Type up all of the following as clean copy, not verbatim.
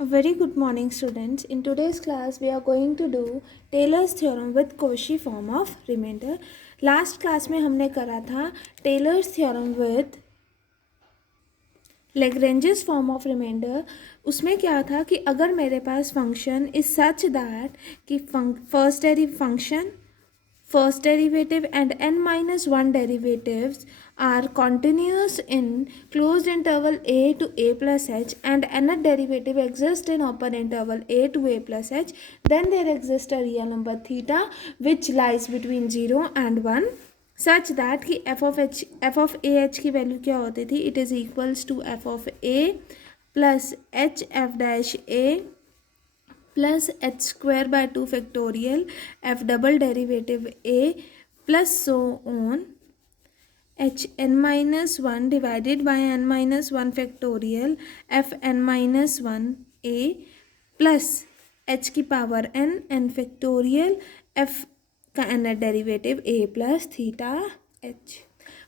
A very good morning, students. In today's class, we are going to do Taylor's theorem with Cauchy form of remainder. Last class में हमने करा था Taylor's theorem with Lagrange's form of remainder. उसमें क्या था कि अगर मेरे पास function is such that कि first derivative and n minus 1 derivatives are continuous in closed interval a to a plus h and nth derivative exists in open interval a to a plus h, then there exists a real number theta which lies between 0 and 1 such that कि f of a h की value क्या होती थी, it is equals to f of a plus h f dash a plus h square by 2 factorial f double derivative a plus so on h n minus 1 divided by n minus 1 factorial f n minus 1 a plus h की power n factorial f का n derivative a plus theta h.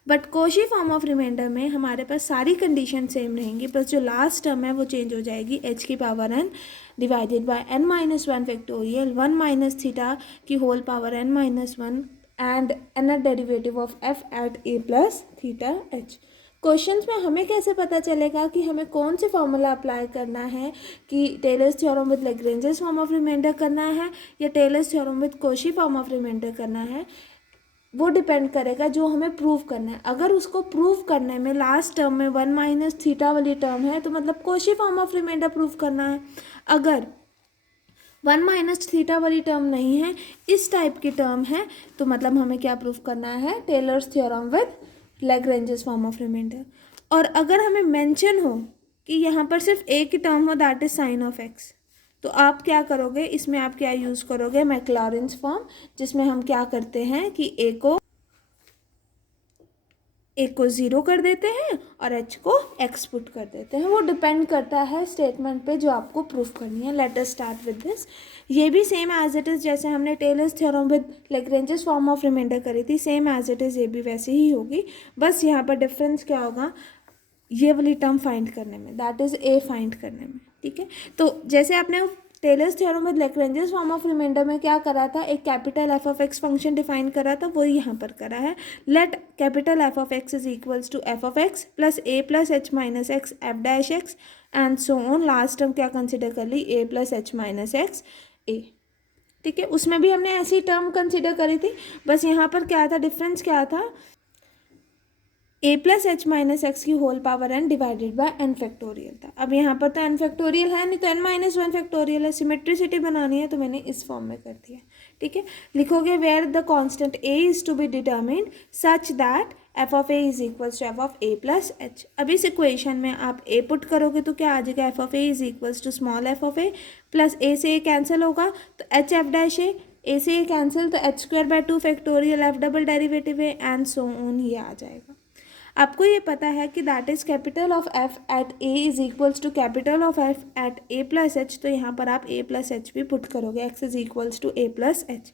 But Cauchy form of remainder में हमारे पास सारी condition same रहेंगी, बस जो last term है वो चेंज हो जाएगी. h की power n divided by n minus 1 factorial 1 minus theta की whole power n minus 1 and n derivative of f at a plus theta h. Questions में हमें कैसे पता चलेगा कि हमें कौन से फॉर्मूला अप्लाई करना है, कि Taylor's theorem with Lagrange's form of remainder करना है या Taylor's theorem with Cauchy form of remainder करना है, वो डिपेंड करेगा जो हमें प्रूव करना है. अगर उसको प्रूव करने में लास्ट टर्म में 1 माइनस थीटा वाली टर्म है तो मतलब Cauchy form of remainder prove करना है. अगर 1 माइनस थीटा वाली टर्म नहीं है, इस टाइप की टर्म है, तो मतलब हमें क्या प्रूव करना है, Taylor's theorem with Lagrange's form of remainder. और अगर हमें मेंशन हो कि यहाँ पर सिर्फ एक ही टर्म हो, that is sign of x, तो आप क्या करोगे, इसमें आप क्या यूज़ करोगे, मैक्लॉरेंस फॉर्म, जिसमें हम क्या करते हैं कि ए को 0 कर देते हैं और h को x पुट कर देते हैं. वो डिपेंड करता है स्टेटमेंट पे जो आपको प्रूफ करनी है. Let us start with this. ये भी सेम एज इट इज़ जैसे हमने Taylor's theorem with Lagrange's form of remainder करी थी, सेम एज इट इज़ ये भी वैसे ही होगी. बस यहाँ पर डिफरेंस क्या होगा, ये वाली टर्म फाइंड करने में, दैट इज़ ए फाइंड करने में. ठीक है, तो जैसे आपने Taylor's theorem with Lagrange's form of remainder में क्या करा था, एक capital F of X function define करा था, वो यहाँ पर करा है. Let capital F of x is equals to F of x plus A plus H minus x F dash X and so on. Last term क्या consider कर ली, A plus H minus X A. ठीक है, उसमें भी हमने ऐसी term consider करी थी, बस यहाँ पर क्या था, डिफरेंस क्या था, A plus H minus x की whole power N divided by N factorial था. अब यहाँ पर तो एन फैक्टोरियल है नहीं, तो एन माइनस 1 फैक्टोरियल है. सिमेट्रिसिटी बनानी है तो मैंने इस फॉर्म में कर दिया. ठीक है, लिखोगे where the constant A is to be determined such that F of A is equals to F of A plus H. अब इस इक्वेशन में आप ए पुट करोगे तो क्या आ जाएगा, F of A is equals to small F of A plus A से ए कैंसिल होगा तो एच एफ डैश ए से ए कैंसिल तो H square by 2 factorial F double derivative है एंड सो ऑन, ये आ जाएगा. आपको ये पता है कि that is capital of F at A is equals to capital of F at A plus H, तो यहाँ पर आप ए प्लस एच भी पुट करोगे, X is equals to A plus H.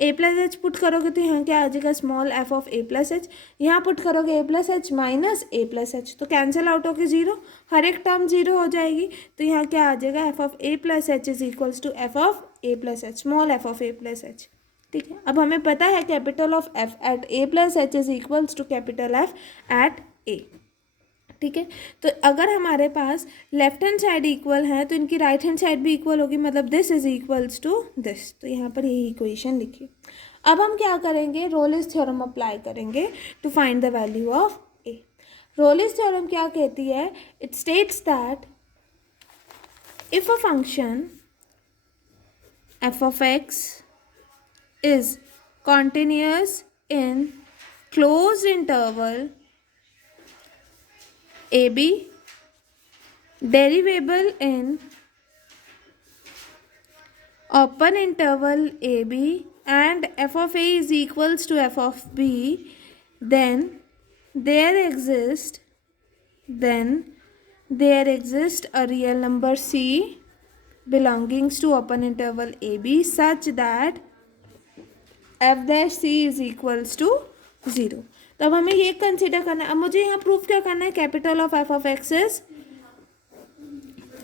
A plus H put करोगे तो यहाँ क्या आ जाएगा, small F of A plus H. यहाँ पुट करोगे ए प्लस एच माइनस ए प्लस एच, तो कैंसिल आउट होकर 0, हर एक टर्म 0 हो जाएगी. तो यहाँ क्या आ जाएगा, F of A plus H is equals to F of A plus H, small F of A plus H. ठीक है, अब हमें पता है capital of F at A plus H is equals to capital F at A. ठीक है, तो अगर हमारे पास लेफ्ट हैंड साइड इक्वल है तो इनकी राइट हैंड साइड भी इक्वल होगी, मतलब this is equals to this. तो यहाँ पर यही इक्वेशन लिखिए. अब हम क्या करेंगे, रोलिस थ्योरम अप्लाई करेंगे to find the value of A. Rolle's theorem क्या कहती है, it states that if a function F of X is continuous in closed interval AB, derivable in open interval AB and f of a is equals to f of b, then there exists a real number c belongings to open interval AB such that F dash C is equals to 0. तो अब हमें ये consider करना है. अब मुझे यहाँ proof क्या करना है, capital of F of x is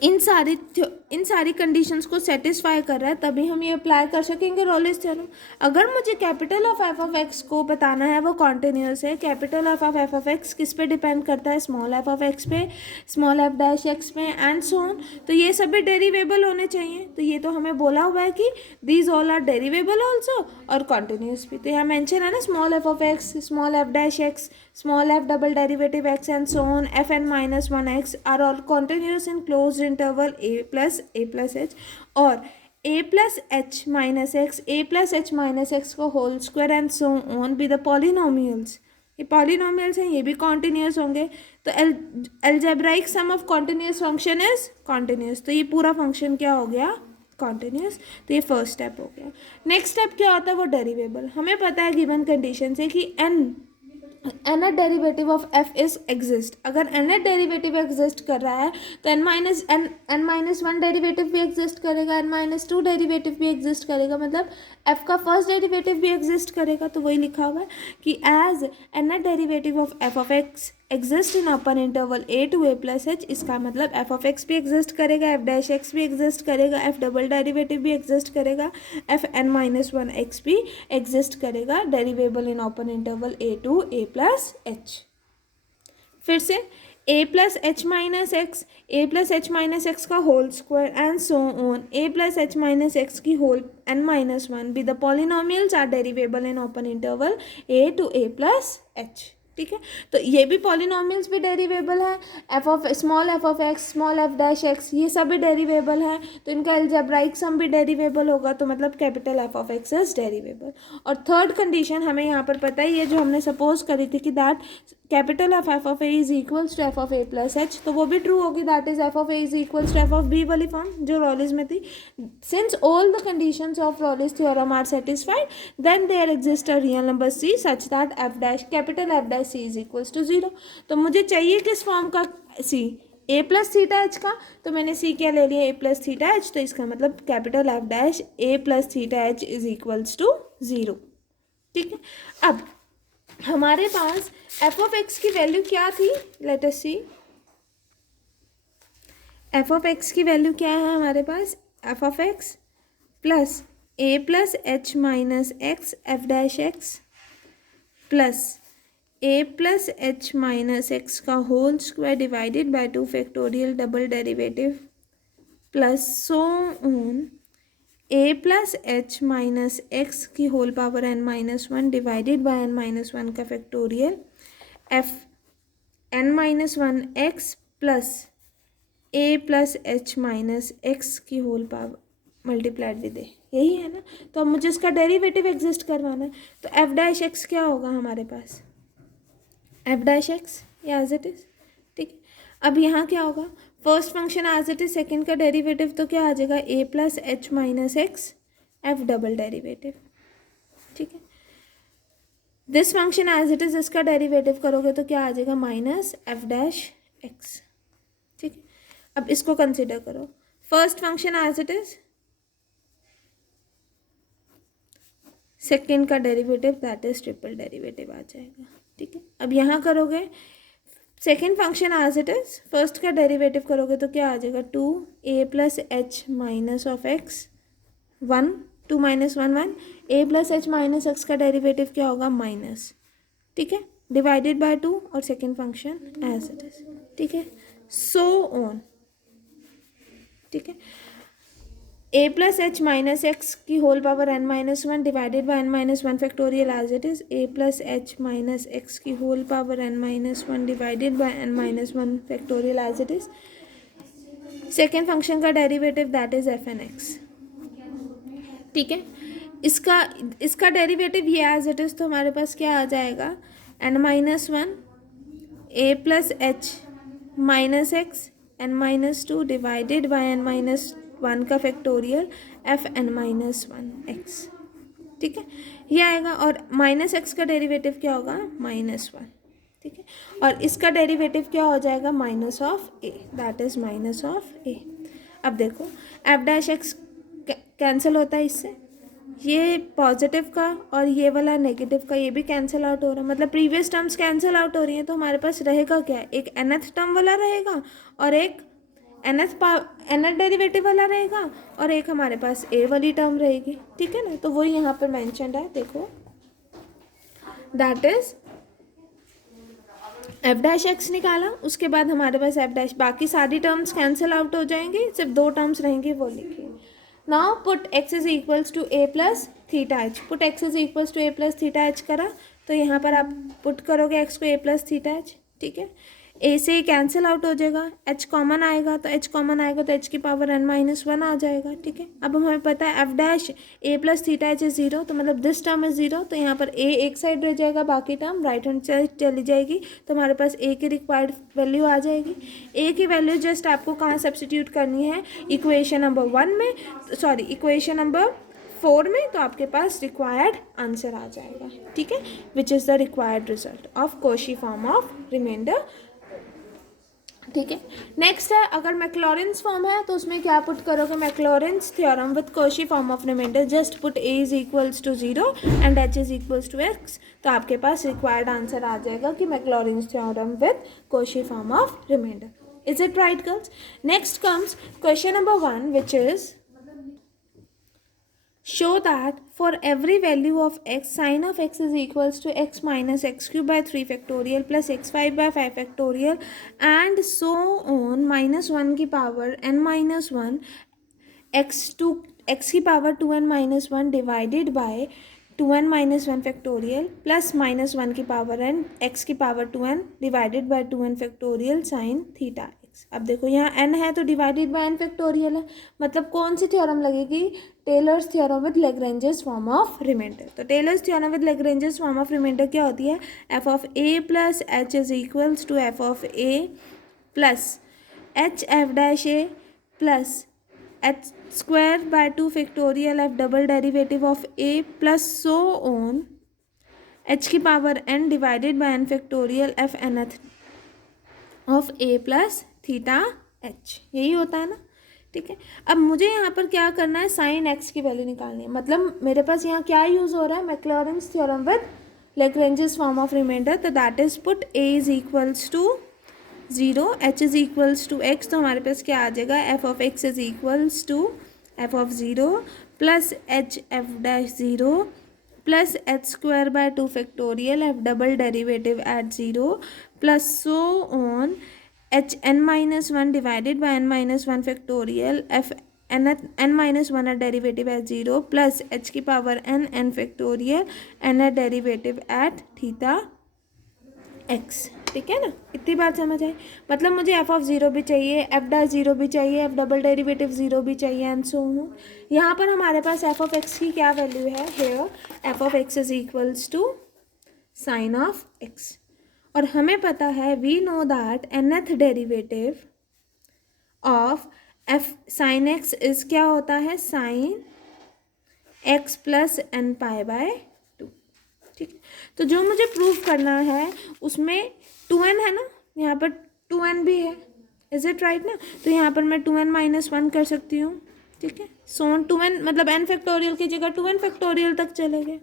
in सारी कंडीशंस को सेटिस्फाई कर रहा है तभी हम ये अप्लाई कर सकेंगे रॉलिस थ्योरम। अगर मुझे capital of F of x को बताना है वो कॉन्टिन्यूस है, capital of F of x किस पे डिपेंड करता है, स्मॉल एफ ऑफ एक्स पे, स्मॉल एफ डैश एक्स पे एंड सो ऑन, तो ये सभी डेरिवेबल होने चाहिए। तो ये तो हमें बोला हुआ है कि दीज ऑल आर डेरिवेबल ऑल्सो और कॉन्टिन्यूस भी। तो यहाँ मेंशन है ना small F of x, small F dash x, small f double derivative x and so on fn minus 1x are all continuous in closed interval a plus h और a plus h minus x, a plus h minus x को whole square and so on be the polynomials। ये polynomials हैं, ये भी continuous होंगे। तो algebraic sum of continuous function is continuous, तो ये पूरा फंक्शन क्या हो गया, कॉन्टिन्यूस। तो ये फर्स्ट स्टेप हो गया। नेक्स्ट स्टेप क्या होता है, वो डेरिवेबल। हमें पता है गिवन कंडीशन से कि nth derivative of f is exist. अगर nth डेरिवेटिव एग्जिस्ट कर रहा है तो n माइनस वन डेरिवेटिव भी एग्जिस्ट करेगा, n-2 डेरिवेटिव भी एग्जिस्ट करेगा, मतलब f का फर्स्ट डेरिवेटिव भी एग्जिस्ट करेगा। तो वही लिखा हुआ है कि as nth derivative of f of x exist in upper interval a to a plus h, इसका मतलब f ऑफ x भी एग्जिस्ट करेगा, f डैश x भी एग्जिस्ट करेगा, f डबल डेरिवेटिव भी एग्जिस्ट करेगा, f n-1x भी एग्जिस्ट करेगा, derivable in upper interval a to a plus h। फिर से a plus H minus X, A plus H minus x का whole square and so on, a plus H minus x की whole n-1 be the polynomials are derivable in open interval a to a plus h। ठीक है, तो ये भी polynomials भी डेरिवेबल है, f of x, small F dash x, ये सब भी डेरिवेबल है, तो इनका एल्जेब्राइक सम भी डेरिवेबल होगा, तो मतलब capital F of x is derivable. और थर्ड कंडीशन हमें यहाँ पर पता ही है, जो हमने सपोज करी थी कि that capital of F of A is equals to F of A plus H, तो वो भी ट्रू होगी, that is F of A is equals to F of B वाली फॉर्म जो रॉलिस में थी। Since all the conditions of Rolle's theorem are satisfied then there exist a real number C such that F dash capital F dash C is equals to 0। तो मुझे चाहिए किस form का सी, ए plus theta H का, तो मैंने सी क्या ले लिया, ए प्लस थीटा एच, तो इसका मतलब capital F dash a plus theta h is equals to 0। ठीक है, अब हमारे पास एफ ऑफ एक्स की वैल्यू क्या थी, let us see. F of x की वैल्यू क्या है हमारे पास, f of x plus A plus H minus x F dash x plus A plus H minus x का whole square divided by 2 factorial double derivative plus so on A plus H minus x की whole power n-1 divided by n-1 का factorial f n-1 x plus ए plus H minus x की whole power multiplied with a, यही है ना। तो अब मुझे इसका डेरिवेटिव एग्जिस्ट करवाना है, तो एफ डैश एक्स क्या होगा हमारे पास, एफ डैश एक्स या एज इट इज। ठीक है, अब यहाँ क्या होगा, first function as it is, second का डेरिवेटिव तो क्या आ जाएगा, a plus H minus x f double derivative. ठीक है, this function as it is, इसका डेरिवेटिव करोगे तो क्या आ जाएगा, माइनस एफ डैश एक्स। ठीक है, अब इसको कंसिडर करो, first function as it is, second का derivative that is triple derivative आ जाएगा। ठीक है, अब यहाँ करोगे second function as it is, first का डेरिवेटिव करोगे तो क्या आ जाएगा, 2 a plus H minus of x 1, 2 minus 1 1, a plus H minus x का डेरिवेटिव क्या होगा, माइनस। ठीक है, डिवाइडेड बाय 2 और second function as it is. ठीक है, सो ऑन। ठीक है, a plus H minus x की whole power n-1 divided by n-1 factorial as it is, a plus H minus x की whole power n-1 divided by n-1 factorial as it is, second function का derivative that is f n x. ठीक है, इसका derivative ये as it is, तो हमारे पास क्या आ जाएगा, n-1 a plus H minus x n-2 divided by n-1 का फैक्टोरियल एफ n-1 एक्स। ठीक है, ये आएगा, और माइनस एक्स का डेरिवेटिव क्या होगा, -1। ठीक है, और इसका डेरिवेटिव क्या हो जाएगा, minus of a, that is minus of a. अब देखो एफ डैश एक्स कैंसिल होता है इससे, ये पॉजिटिव का और ये वाला नेगेटिव का ये भी कैंसिल आउट हो रहा है, मतलब प्रीवियस टर्म्स कैंसिल आउट हो रही हैं, तो हमारे पास रहेगा क्या, एक nth टर्म वाला रहेगा और एक nth डेरिवेटिव वाला रहेगा और एक हमारे पास a वाली टर्म रहेगी, ठीक है ना। तो वही यहाँ पर मैंशनड है, देखो that is F dash x निकाला, उसके बाद हमारे पास एफ डैश, बाकी सारी टर्म्स कैंसिल आउट हो जाएंगी, सिर्फ दो टर्म्स रहेंगी, वो लिखिए। Now put x is equals to A plus theta h, put x is equals to A plus theta h करा, तो यहाँ पर आप पुट करोगे एक्स को ए प्लस थीटा एच, ठीक है। ए से कैंसिल आउट हो जाएगा, एच कॉमन आएगा, तो एच कॉमन आएगा तो एच की पावर n माइनस वन आ जाएगा, ठीक है। अब हमें पता है F dash a plus theta h is zero, तो मतलब दिस टर्म इज जीरो, तो यहाँ पर ए एक साइड रह जाएगा, बाकी टर्म राइट हैंड साइड चली जाएगी, तो हमारे पास ए की रिक्वायर्ड वैल्यू आ जाएगी। ए की वैल्यू जस्ट आपको कहाँ सब्सटीट्यूट करनी है, इक्वेशन नंबर 1 में, सॉरी इक्वेशन नंबर 4 में, तो आपके पास रिक्वायर्ड आंसर आ जाएगा, ठीक है, which is the required result of Cauchy form of remainder, ठीक है। नेक्स्ट है, अगर मैक्लॉरिन्स फॉर्म है तो उसमें क्या पुट करोगे, Maclaurin's theorem with Cauchy form of remainder, just put a is equals to 0 and h is equals to x, तो आपके पास रिक्वायर्ड आंसर आ जाएगा कि Maclaurin's theorem with Cauchy form of remainder. Is it right girls? Next comes question number 1 which is show that for every value of x, sin of x is equals to x minus x cube by 3 factorial plus x5 by 5 factorial and so on minus 1 की power n minus 1 x की power 2n minus 1 divided by 2n minus 1 factorial plus minus 1 की power n x की power 2n divided by 2n factorial sin theta। अब देखो यहाँ n है तो divided by n factorial है, मतलब कौन सी थ्योरम लगेगी, Taylor's theorem with Lagrange's form of remainder. तो Taylor's theorem with Lagrange's form of remainder क्या होती है, f of A plus H is equals to F of A plus h f dash a plus h square by 2 factorial F double derivative of A plus so on h की power n divided by n factorial f nth of A plus theta H, यही होता है ना, ठीक है। अब मुझे यहाँ पर क्या करना है, साइन एक्स की वैल्यू निकालनी है, मतलब मेरे पास यहाँ क्या यूज़ हो रहा है, Maclaurin's theorem with Lagrange's form of remainder, तो that is put a is equals to 0, h is equals to x, तो हमारे पास क्या आ जाएगा, F of x is equals to F of 0 plus h f dash 0 plus h square by 2 factorial F double derivative at 0 plus so on h n minus 1 divided by n minus 1 factorial f n minus 1 at derivative at 0 plus h की power n factorial n at derivative at theta x, ठीक है ना। इतनी बात समझ आई, मतलब मुझे F of 0 भी चाहिए, एफ डैश 0 भी चाहिए, एफ डबल डेरिवेटिव 0 भी चाहिए एंड सो ऑन। यहाँ पर हमारे पास एफ ऑफ एक्स की क्या वैल्यू है, here f of x is equals to sine of x, और हमें पता है we know that nth derivative of f sine x is क्या होता है, sine x plus n pi by 2, ठीक है। तो जो मुझे प्रूव करना है उसमें 2n है ना, यहाँ पर 2n भी है, इज इट राइट ना, तो यहाँ पर मैं 2n माइनस 1 कर सकती हूँ, ठीक है। सोन 2n मतलब n फैक्टोरियल की जगह 2n फैक्टोरियल तक चले गए,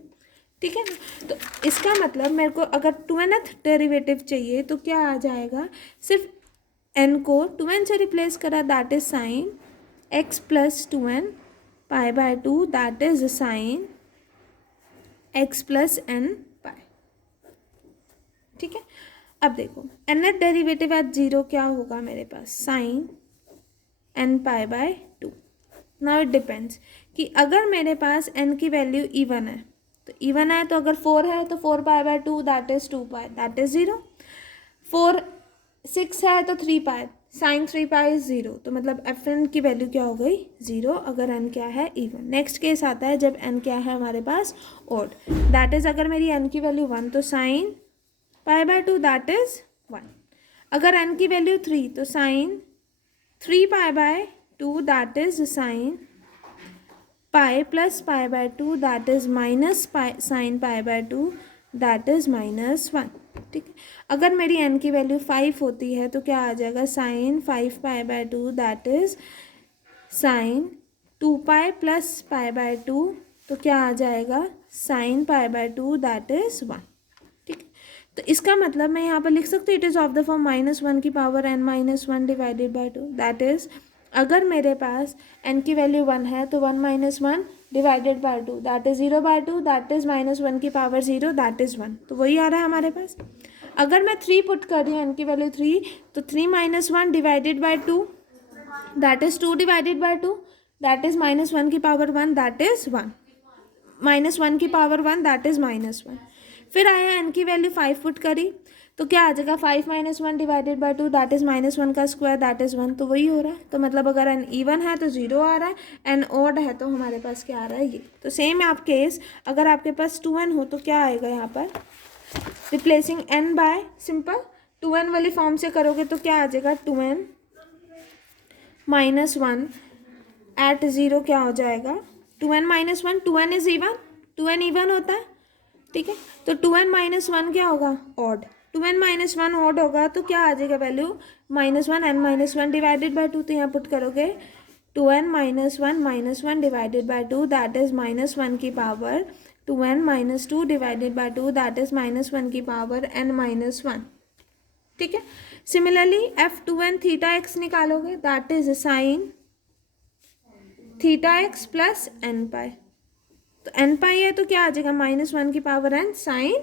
ठीक है ना। तो इसका मतलब मेरे को अगर 2nth डेरिवेटिव चाहिए तो क्या आ जाएगा, सिर्फ n को 2n से रिप्लेस करा, that is sign x plus 2n pi by 2, that is sign x plus n पाई, ठीक है। अब देखो nth डेरिवेटिव एट 0 क्या होगा मेरे पास, sine n pi by 2। Now it depends कि अगर मेरे पास n की वैल्यू इवन है, तो इवन है तो अगर 4 है तो 4 पाई by 2 that is 2 pi, that is 0। 4 6 है तो 3 पाई, साइन 3 पाई इज 0, तो मतलब एफ एन की वैल्यू क्या हो गई, 0, अगर एन क्या है इवन। नेक्स्ट केस आता है जब एन क्या है हमारे पास ओड, दैट इज अगर मेरी एन की वैल्यू 1 तो sine pi by 2 that is 1, अगर एन की वैल्यू 3 तो sine 3 pi by 2 that is sine pi plus pi by 2 that is minus pi sine pi by 2 that is minus 1, ठीक है। अगर मेरी n की वैल्यू 5 होती है तो क्या आ जाएगा, sine 5 pi by 2 that is sine 2 pi plus pi by 2, तो क्या आ जाएगा, sine pi by 2 that is 1, ठीक है। तो इसका मतलब मैं यहाँ पर लिख सकती हूँ it is of the form -1 की power n - 1 divided by 2। That is अगर मेरे पास n की वैल्यू 1 है तो 1 - 1 divided by 2 that is 0/2, that is -1 की पावर 0 दैट इज़ 1। तो वही आ रहा है हमारे पास। अगर मैं 3 पुट कर रही हूँ n की वैल्यू 3, तो 3 - 1 divided by 2 that is 2 divided by 2 that is -1 की पावर 1 दैट इज़ 1, -1 की पावर 1 दैट इज़ -1। फिर आया n की वैल्यू 5 पुट करी तो क्या आ जाएगा 5 - 1 डिवाइडेड बाई 2 दैट इज़ -1 का स्क्वायर दैट इज़ 1। तो वही हो रहा है। तो मतलब अगर n इवन है तो 0 आ रहा है, n ऑड है तो हमारे पास क्या आ रहा है ये। तो सेम आप केस अगर आपके पास 2n हो तो क्या आएगा यहाँ पर, replacing n bye simple 2n वाली फॉर्म से करोगे तो क्या आ जाएगा 2n -1 एट 0 क्या हो जाएगा 2n - 1, 2n is even, 2n even होता है, ठीक है। तो 2n - 1 क्या होगा ऑड, 2n - 1 ऑड होगा तो क्या आ जाएगा वैल्यू -1 n - 1 डिवाइडेड बाई 2। तो यहाँ पुट करोगे 2n - 1 divided by 2 that is -1 की power 2n - 2 divided by 2 that is -1 की पावर n - 1, ठीक है। सिमिलरली f2n थीटा एक्स निकालोगे that is sine theta x plus n pi. तो एन पाई है तो क्या आ जाएगा -1 की power n sine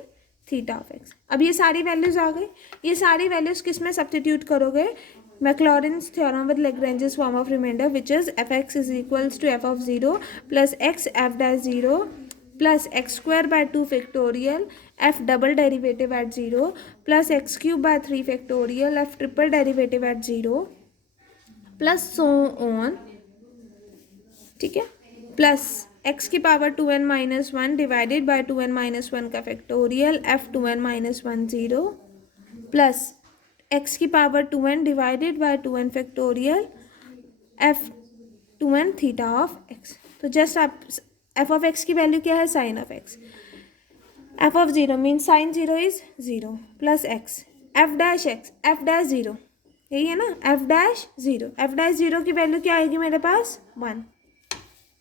theta of x. अब ये सारी वैल्यूज आ गई। ये सारी वैल्यूज किस में सब्स्टिट्यूट करोगे, Maclaurin's theorem with Lagrange's form of remainder which is f x is equals to f of 0 plus x F dash 0 plus x square by 2 factorial f double derivative at 0 plus x cube by 3 factorial f triple derivative at 0 plus so on, ठीक है, plus x की power 2n - 1 divided by 2n - 1 का factorial f 2n - 1 0 plus x की power 2n divided by 2n factorial f 2n theta of x। तो just आप f of x की value क्या है sine of x, f of 0 means sine 0 is 0 plus x f dash x f dash 0 यही है ना, f dash 0 की value क्या आएगी मेरे पास 1,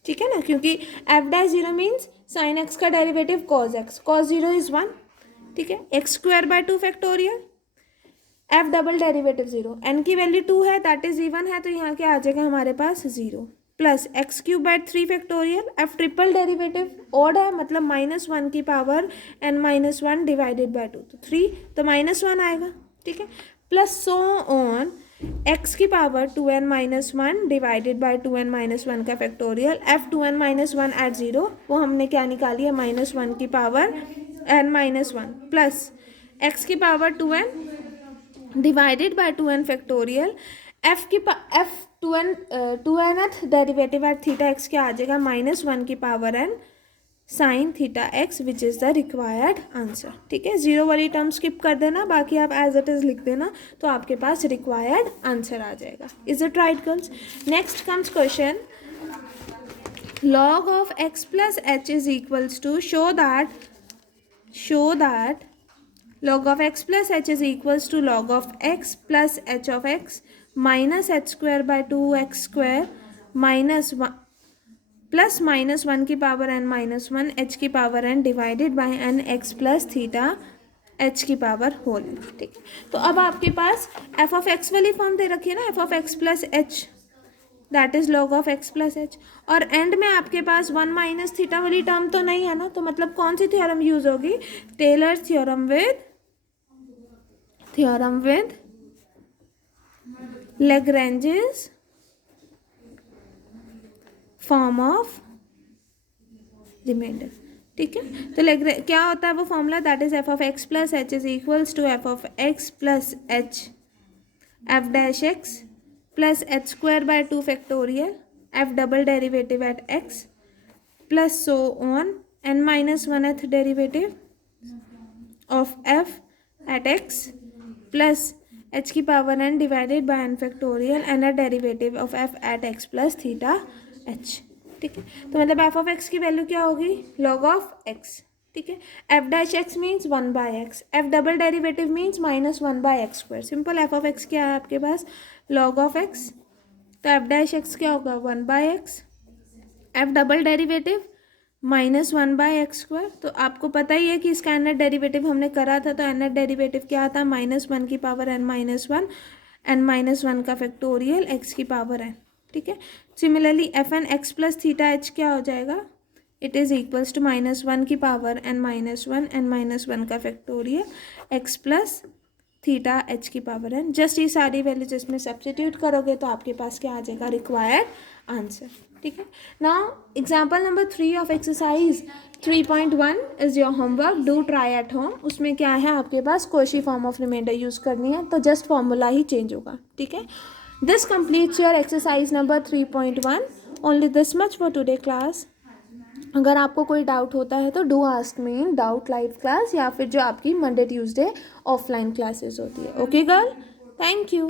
ठीक है ना, क्योंकि f dash 0 means sine x का derivative cos x, cos 0 is 1, ठीक है। X square by 2 factorial f double derivative 0, n की वैल्यू 2 है दैट इज इवन है तो यहाँ क्या आ जाएगा हमारे पास 0 plus x cube by 3 factorial f triple derivative odd है मतलब -1 की पावर n - 1 डिवाइडेड बाय 2 तो 3 तो -1 आएगा, ठीक है, प्लस सो ऑन x की power 2n - 1 divided by 2n - 1 का फैक्टोरियल f 2n - 1 एट 0 वो हमने क्या निकाली है -1 की पावर n - 1 प्लस x की power 2n divided by 2n factorial f 2nth derivative at theta x क्या आ जाएगा -1 की power n sign theta x which is the required answer, ठीक है। 0 वाली टर्म स्किप कर देना, बाकी आप एज इट इज़ लिख देना तो आपके पास रिक्वायर्ड आंसर आ जाएगा। Is it right girls? Next comes question log of x plus h is equals to show that log of x plus h is equals to log of x plus h of x minus h square by 2x square minus 1 plus -1 की power n - 1 h की power n divided by n x plus theta h की power whole, ठीक है। तो अब आपके पास f of x वाली form दे रखी है ना, f of x plus h that is log of x plus h, और एंड में आपके पास 1 माइनस थीटा वाली टर्म तो नहीं है ना, तो मतलब कौन सी थ्योरम यूज होगी, Taylor's theorem with Lagrange's form of remainder, ठीक है। तो क्या होता है वो formula, that is f of x plus h is equals to f of x plus h f dash x plus h square by 2 factorial f double derivative at x plus so on n - 1th derivative of f at x plus h की power n divided by n factorial and a derivative of f at x plus theta h, ठीक है। तो मतलब f of x की value क्या होगी log of x, ठीक है। f dash x means 1 by x, f double derivative means -1 by x square, simple. f of x क्या है आपके पास log ऑफ x, तो f डैश x क्या होगा 1 by x, f double derivative -1/x²। तो आपको पता ही है कि इसका nth डेरिवेटिव हमने करा था, तो nth डेरिवेटिव क्या था, -1 की पावर n-1, n-1 का फैक्टोरियल x की पावर n। ठीक है। सिमिलरली fn(x + θ h) क्या हो जाएगा, इट इज़ इक्वल्स टू -1 की पावर n-1, n-1 का फैक्टोरियल x + θ h की पावर n। जस्ट ये सारी वैल्यूज इसमें सब्स्टिट्यूट करोगे तो आपके पास क्या आ जाएगा, रिक्वायर्ड आंसर। ठीक है। Now example number 3 of exercise 3.1 is your homework, do try at home. उसमें क्या है, आपके पास Cauchy form of remainder use करनी है, तो जस्ट फॉर्मूला ही चेंज होगा। ठीक है। This completes your exercise number 3.1। Only this much for today class. अगर आपको कोई डाउट होता है तो do ask me in doubt live class, या फिर जो आपकी मंडे ट्यूसडे ऑफलाइन क्लासेस होती है। Okay girl, thank you.